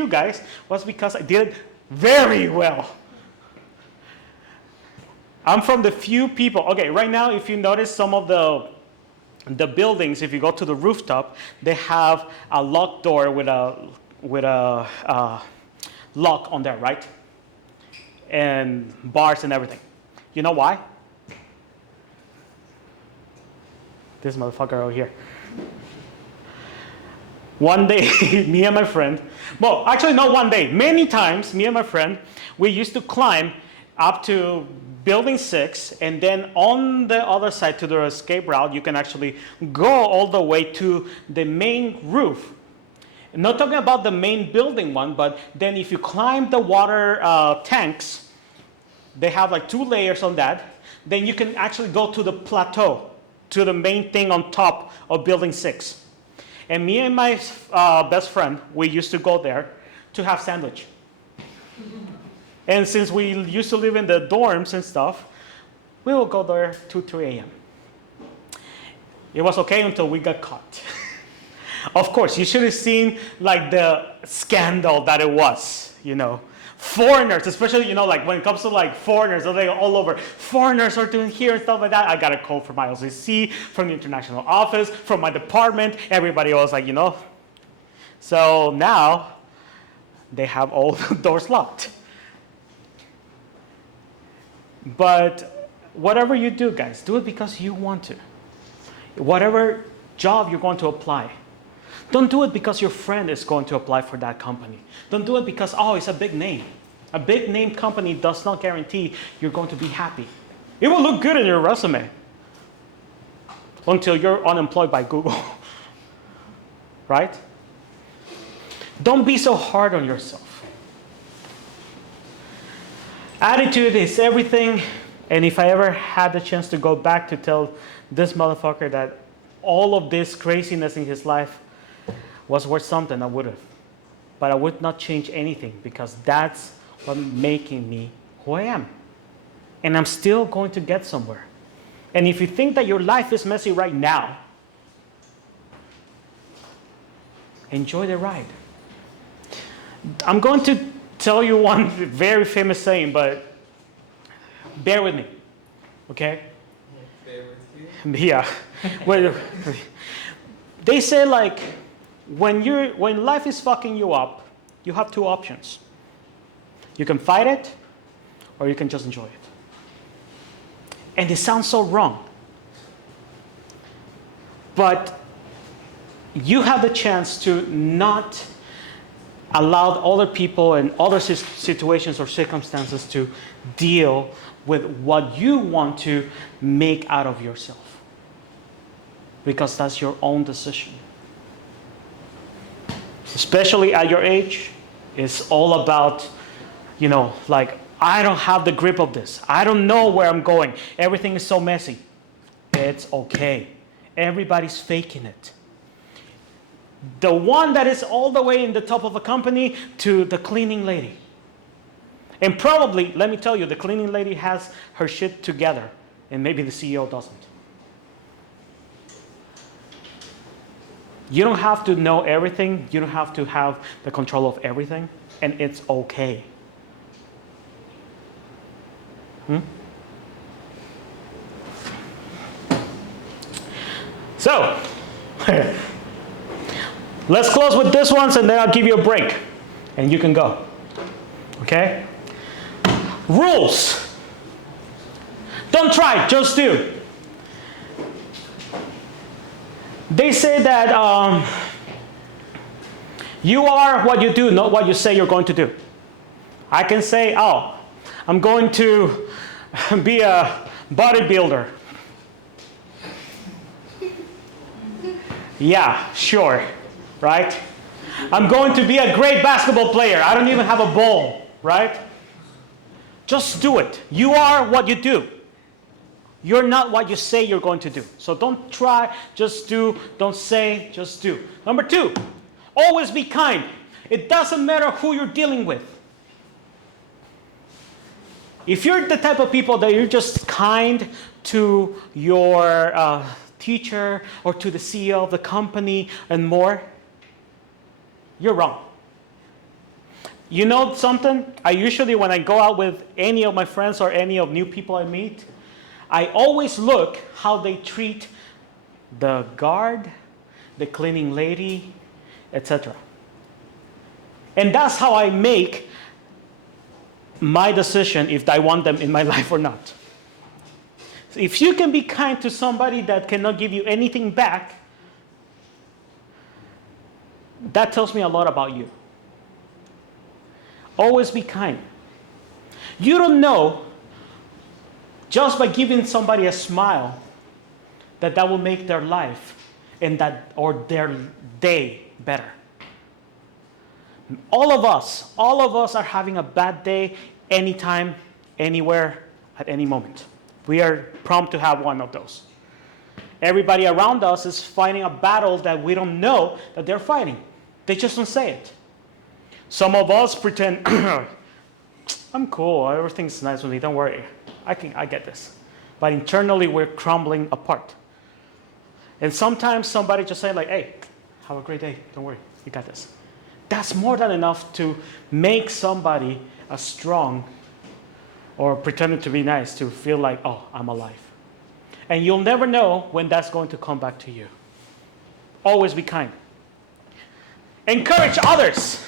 you guys was because I did very well. I'm from the few people. Okay, right now, if you notice some of the buildings, if you go to the rooftop, they have a locked door with a lock on there, right? And bars and everything. You know why? This motherfucker over here. One day, me and my friend, well, actually not one day, many times, me and my friend, we used to climb up to building 6, and then on the other side to the escape route, you can actually go all the way to the main roof. I'm not talking about the main building one, but then if you climb the water tanks, they have like 2 layers on that, then you can actually go to the plateau, to the main thing on top of building 6. And me and my best friend, we used to go there to have sandwich. And since we used to live in the dorms and stuff, we will go there 2, 3 a.m. It was okay until we got caught. Of course, you should have seen like the scandal that it was, you know. Foreigners, especially, you know, like when it comes to like foreigners, they go all over. Foreigners are doing here and stuff like that. I got a call from my LCC, from the international office, from my department. Everybody was like, you know. So now they have all the doors locked. But whatever you do, guys, do it because you want to. Whatever job you're going to apply, don't do it because your friend is going to apply for that company. Don't do it because, oh, it's a big name. A big name company does not guarantee you're going to be happy. It will look good in your resume until you're unemployed by Google. Right? Don't be so hard on yourself. Attitude is everything. And if I ever had the chance to go back to tell this motherfucker that all of this craziness in his life was worth something, I would have. But I would not change anything because that's what's making me who I am. And I'm still going to get somewhere. And if you think that your life is messy right now, enjoy the ride. I'm going to tell you one very famous saying, but bear with me, okay? Bear with you? Yeah. Well, they say like, when life is fucking you up, you have 2 options. You can fight it, or you can just enjoy it. And it sounds so wrong. But you have the chance to not allow other people and other situations or circumstances to deal with what you want to make out of yourself. Because that's your own decision. Especially at your age, it's all about, you know, like, I don't have the grip of this. I don't know where I'm going. Everything is so messy. It's okay. Everybody's faking it. The one that is all the way in the top of a company to the cleaning lady. And probably, let me tell you, the cleaning lady has her shit together, and maybe the CEO doesn't. You don't have to know everything. You don't have to have the control of everything. And it's okay. So, let's close with this one, and then I'll give you a break. And you can go. Okay? Rules. Don't try, just do. They say that you are what you do, not what you say you're going to do. I can say, oh, I'm going to be a bodybuilder. Yeah, sure, right? I'm going to be a great basketball player. I don't even have a ball, right? Just do it. You are what you do. You're not what you say you're going to do. So don't try, just do. Don't say, just do. Number 2, always be kind. It doesn't matter who you're dealing with. If you're the type of people that you're just kind to your teacher or to the CEO of the company and more, you're wrong. You know something? I usually, when I go out with any of my friends or any of new people I meet, I always look how they treat the guard, the cleaning lady, etc. And that's how I make my decision if I want them in my life or not. So if you can be kind to somebody that cannot give you anything back, that tells me a lot about you. Always be kind. You don't know, just by giving somebody a smile, that will make their life and or their day better. All of us are having a bad day anytime, anywhere, at any moment. We are prompt to have one of those. Everybody around us is fighting a battle that we don't know that they're fighting. They just don't say it. Some of us pretend, I'm cool, everything's nice with me, don't worry. I get this. But internally, we're crumbling apart. And sometimes somebody just say like, hey, have a great day, don't worry, you got this. That's more than enough to make somebody a strong or pretending to be nice to feel like, oh, I'm alive. And you'll never know when that's going to come back to you. Always be kind. Encourage others.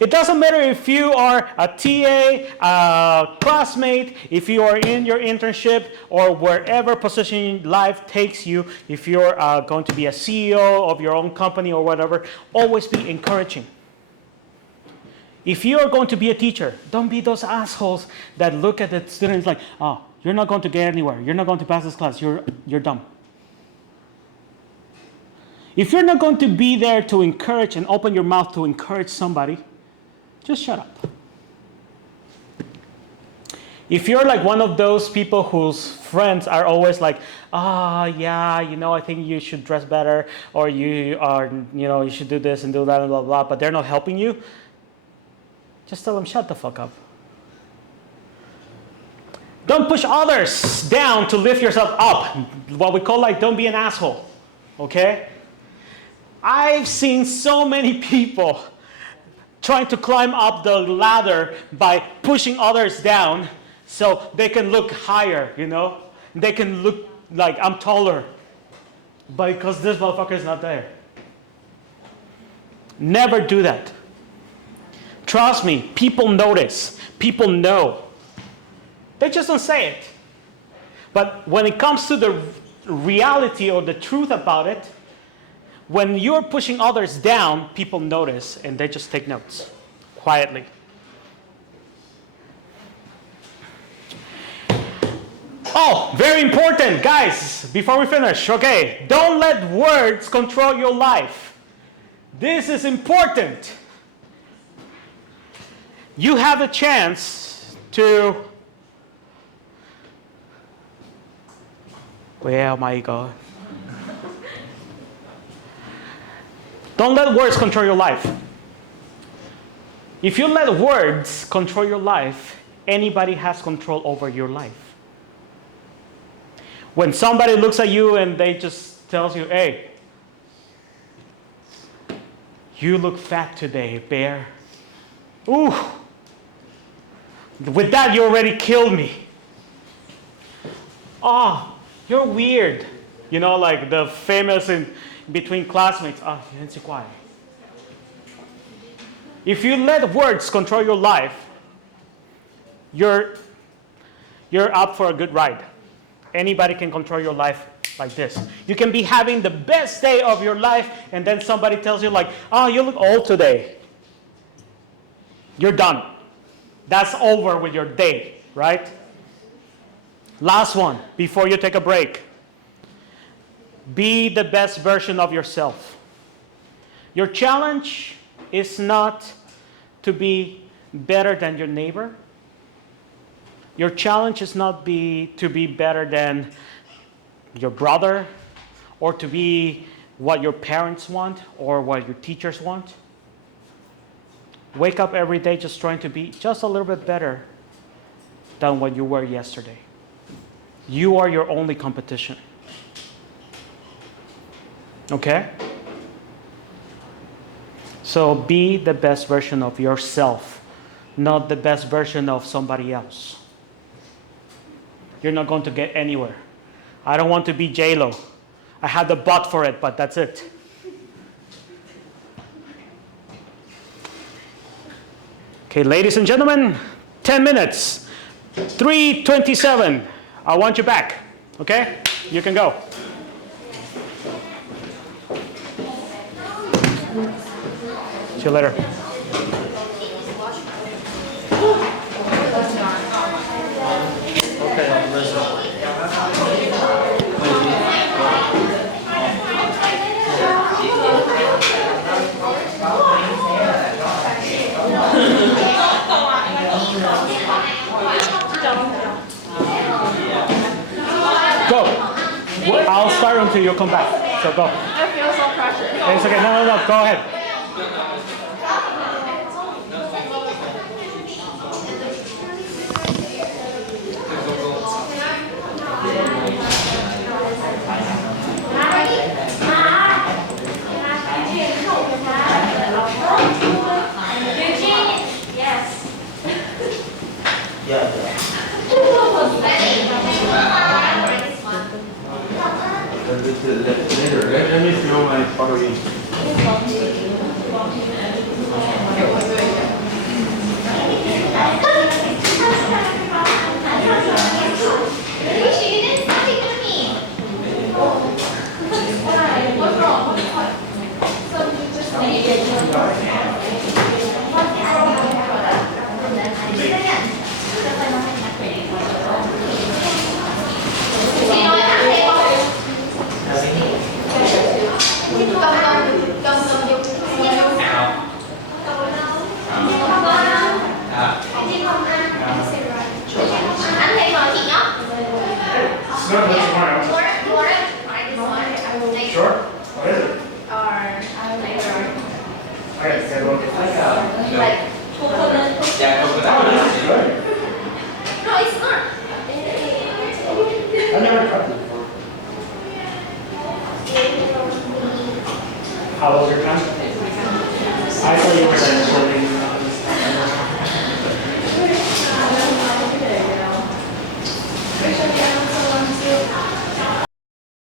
It doesn't matter if you are a TA, a classmate, if you are in your internship, or wherever position life takes you, if you're going to be a CEO of your own company or whatever, always be encouraging. If you are going to be a teacher, don't be those assholes that look at the students like, oh, you're not going to get anywhere. You're not going to pass this class. You're dumb. If you're not going to be there to encourage and open your mouth to encourage somebody, just shut up. If you're like one of those people whose friends are always like, yeah, I think you should dress better, or you should do this and do that and blah, blah, but they're not helping you, just tell them, shut the fuck up. Don't push others down to lift yourself up. What we call like, don't be an asshole, okay? I've seen so many people trying to climb up the ladder by pushing others down so they can look higher, They can look like I'm taller, but because this motherfucker is not there. Never do that. Trust me, people notice. People know. They just don't say it. But when it comes to the reality or the truth about it, when you're pushing others down, people notice and they just take notes quietly. Oh, very important, guys, before we finish, okay, don't let words control your life. This is important. You have a chance to, where my God? Don't let words control your life. If you let words control your life, anybody has control over your life. When somebody looks at you and they just tells you, hey, you look fat today, bear. Ooh. With that, you already killed me. Oh, you're weird. Like the famous in between classmates. Silencio quiet. If you let words control your life, you're up for a good ride. Anybody can control your life like this. You can be having the best day of your life, and then somebody tells you like, you look old today. You're done. That's over with your day, right? Last one, before you take a break. Be the best version of yourself. Your challenge is not to be better than your neighbor. Your challenge is not to be better than your brother, or to be what your parents want or what your teachers want. Wake up every day just trying to be just a little bit better than what you were yesterday. You are your only competition. Okay? So be the best version of yourself, not the best version of somebody else. You're not going to get anywhere. I don't want to be J-Lo. I had the butt for it, but that's it. Okay, ladies and gentlemen, 10 minutes. 3:27. I want you back. Okay? You can go. See you later. Go. I'll start until you come back. So go. I feel so pressured. It's okay. No. Go ahead. Let me film my photo in. Sure. What is it? I've never tried it before. How was your time? I thought you were